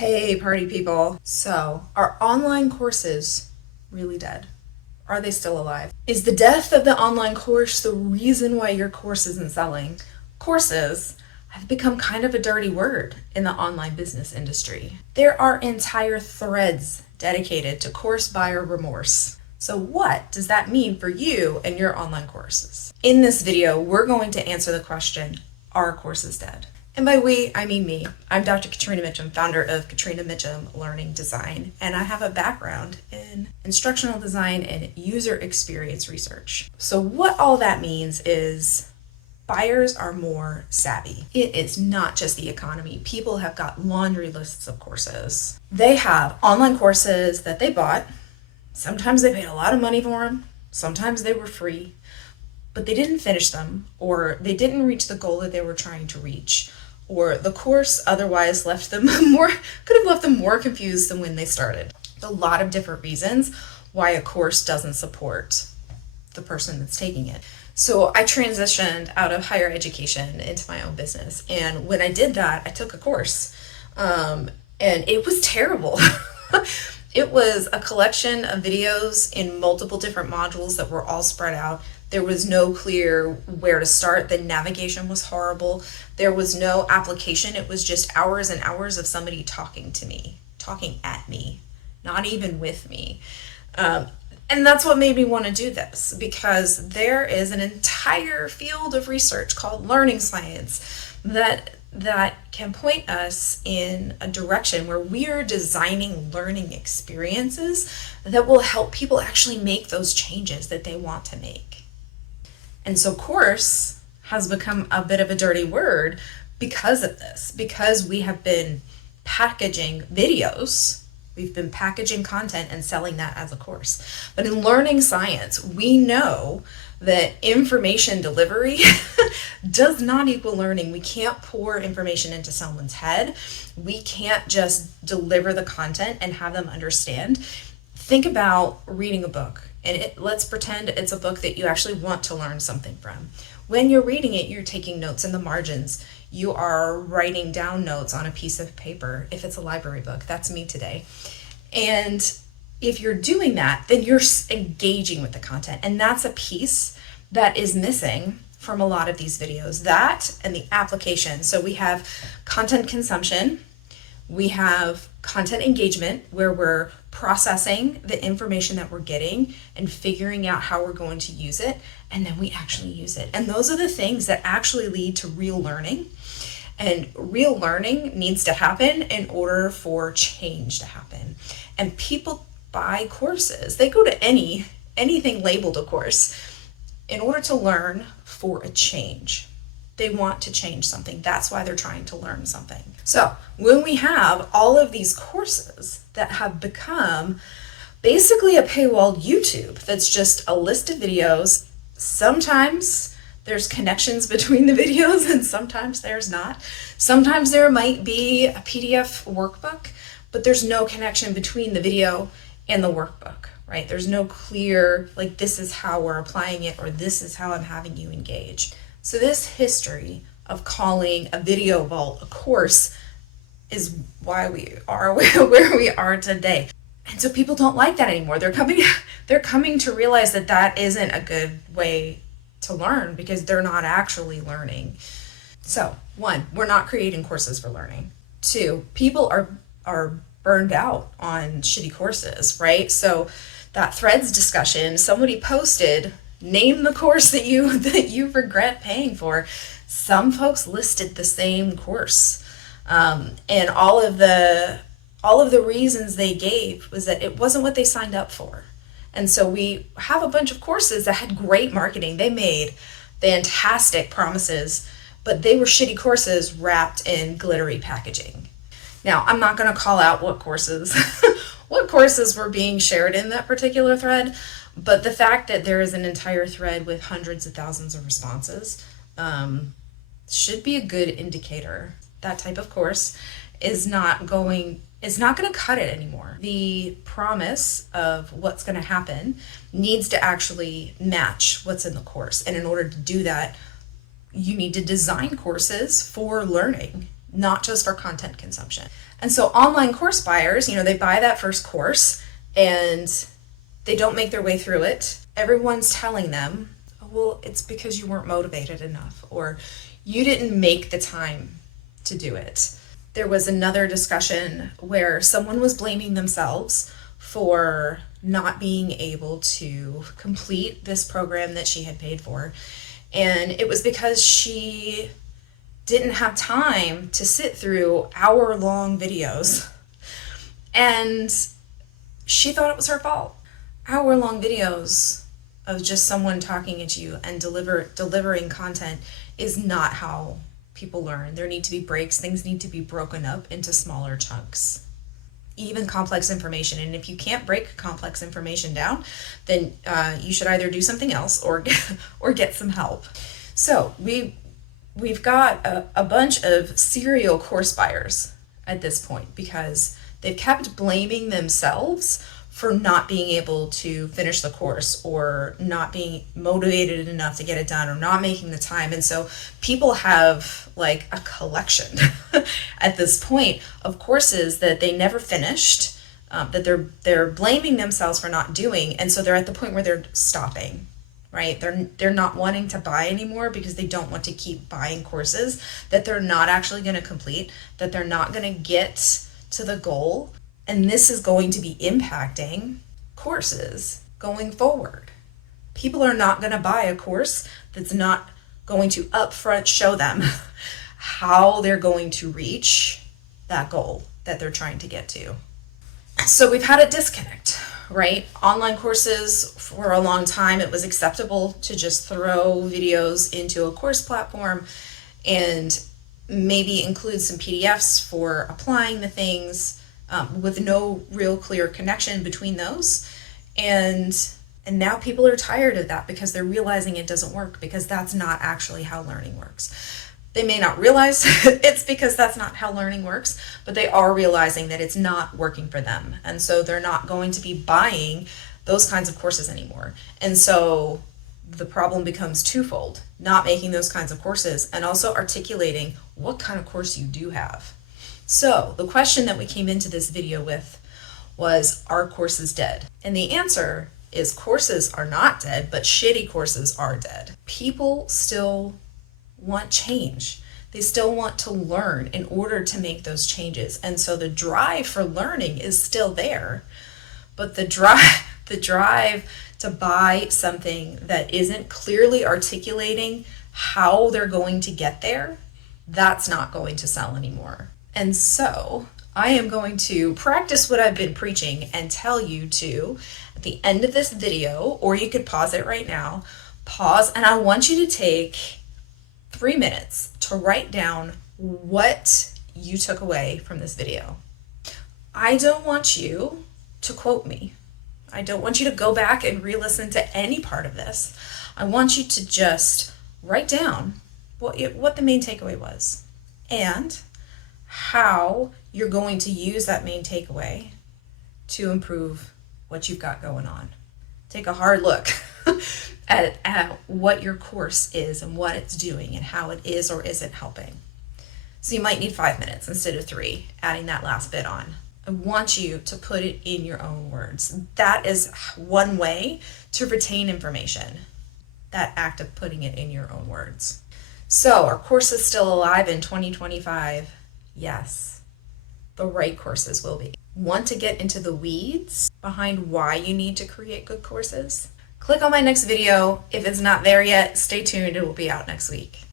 Hey, party people. So, are online courses really dead? Are they still alive? Is the death of the online course the reason why your course isn't selling? Courses have become kind of a dirty word in the online business industry. There are entire threads dedicated to course buyer remorse. So, what does that mean for you and your online courses? In this video, we're going to answer the question, are courses dead? And by we, I mean me. I'm Dr. Catrina Mitchum, founder of Catrina Mitchum Learning Design, and I have a background in instructional design and user experience research. So what all that means is buyers are more savvy. It is not just the economy. People have got laundry lists of courses. They have online courses that they bought. Sometimes they paid a lot of money for them. Sometimes they were free, but they didn't finish them, or they didn't reach the goal that they were trying to reach, or the course otherwise left them could have left them more confused than when they started. A lot of different reasons why a course doesn't support the person that's taking it. So I transitioned out of higher education into my own business, and when I did that, I took a course, and it was terrible. It was a collection of videos in multiple different modules that were all spread out. There was no clear where to start. The navigation was horrible. There was no application. It was just hours and hours of somebody talking to me, talking at me, not even with me. And that's what made me want to do this, because there is an entire field of research called learning science that can point us in a direction where we are designing learning experiences that will help people actually make those changes that they want to make. And so course has become a bit of a dirty word because of this, because we have been packaging videos, we've been packaging content and selling that as a course. But in learning science, we know that information delivery does not equal learning. We can't pour information into someone's head. We can't just deliver the content and have them understand. Think about reading a book, and let's pretend it's a book that you actually want to learn something from. When you're reading it, you're taking notes in the margins. You are writing down notes on a piece of paper. If it's a library book, that's me today. And if you're doing that, then you're engaging with the content. And that's a piece that is missing from a lot of these videos. That and the application. So we have content consumption. We have content engagement, where we're processing the information that we're getting and figuring out how we're going to use it. And then we actually use it. And those are the things that actually lead to real learning. And real learning needs to happen in order for change to happen. And people buy courses. They go to anything labeled a course in order to learn for a change. They want to change something. That's why they're trying to learn something. So when we have all of these courses that have become basically a paywalled YouTube, that's just a list of videos, sometimes there's connections between the videos and sometimes there's not. Sometimes there might be a PDF workbook, but there's no connection between the video and the workbook, right? There's no clear, like, this is how we're applying it, or this is how I'm having you engage. So this history of calling a video vault a course is why we are where we are today. And so people don't like that anymore. They're coming to realize that that isn't a good way to learn, because they're not actually learning. So 1, we're not creating courses for learning. 2, people are burned out on shitty courses, right? So that threads discussion, somebody posted, name the course that you regret paying for. Some folks listed the same course, and all of the reasons they gave was that it wasn't what they signed up for. And so we have a bunch of courses that had great marketing. They made fantastic promises, but they were shitty courses wrapped in glittery packaging. Now, I'm not going to call out what courses were being shared in that particular thread, but the fact that there is an entire thread with hundreds of thousands of responses should be a good indicator. That type of course is not going to cut it anymore. The promise of what's going to happen needs to actually match what's in the course. And in order to do that, you need to design courses for learning, not just for content consumption. And so online course buyers, they buy that first course and they don't make their way through it. Everyone's telling them, oh, well, it's because you weren't motivated enough, or you didn't make the time to do it. There was another discussion where someone was blaming themselves for not being able to complete this program that she had paid for. And it was because she didn't have time to sit through hour-long videos. And she thought it was her fault. Hour-long videos of just someone talking at you and delivering content is not how people learn. There need to be breaks. Things need to be broken up into smaller chunks. Even complex information. And if you can't break complex information down, then you should either do something else or get some help. So we've got a bunch of serial course buyers at this point because they've kept blaming themselves for not being able to finish the course or not being motivated enough to get it done or not making the time. And so people have like a collection at this point of courses that they never finished, that they're blaming themselves for not doing. And so they're at the point where they're stopping, right? They're not wanting to buy anymore because they don't want to keep buying courses that they're not actually going to complete, that they're not going to get to the goal. And this is going to be impacting courses going forward. People are not going to buy a course that's not going to upfront show them how they're going to reach that goal that they're trying to get to. So we've had a disconnect, right? Online courses, for a long time, it was acceptable to just throw videos into a course platform and maybe include some PDFs for applying the things, with no real clear connection between those. And now people are tired of that because they're realizing it doesn't work, because that's not actually how learning works. They may not realize it's because that's not how learning works, but they are realizing that it's not working for them. And so they're not going to be buying those kinds of courses anymore. And so the problem becomes twofold: not making those kinds of courses and also articulating what kind of course you do have. So the question that we came into this video with was, are courses dead? And the answer is courses are not dead, but shitty courses are dead. People still want change. They still want to learn in order to make those changes. And so the drive for learning is still there, but the drive to buy something that isn't clearly articulating how they're going to get there, that's not going to sell anymore. And so I am going to practice what I've been preaching and tell you to, at the end of this video, or you could pause it right now, pause, and I want you to take 3 minutes to write down what you took away from this video. I don't want you to quote me. I don't want you to go back and re-listen to any part of this. I want you to just write down what the main takeaway was and how you're going to use that main takeaway to improve what you've got going on. Take a hard look at what your course is and what it's doing and how it is or isn't helping. So you might need 5 minutes instead of 3, adding that last bit on. I want you to put it in your own words. That is one way to retain information, that act of putting it in your own words. So are courses still alive in 2025? Yes, the right courses will be. Want to get into the weeds behind why you need to create good courses? Click on my next video. If it's not there yet, stay tuned. It will be out next week.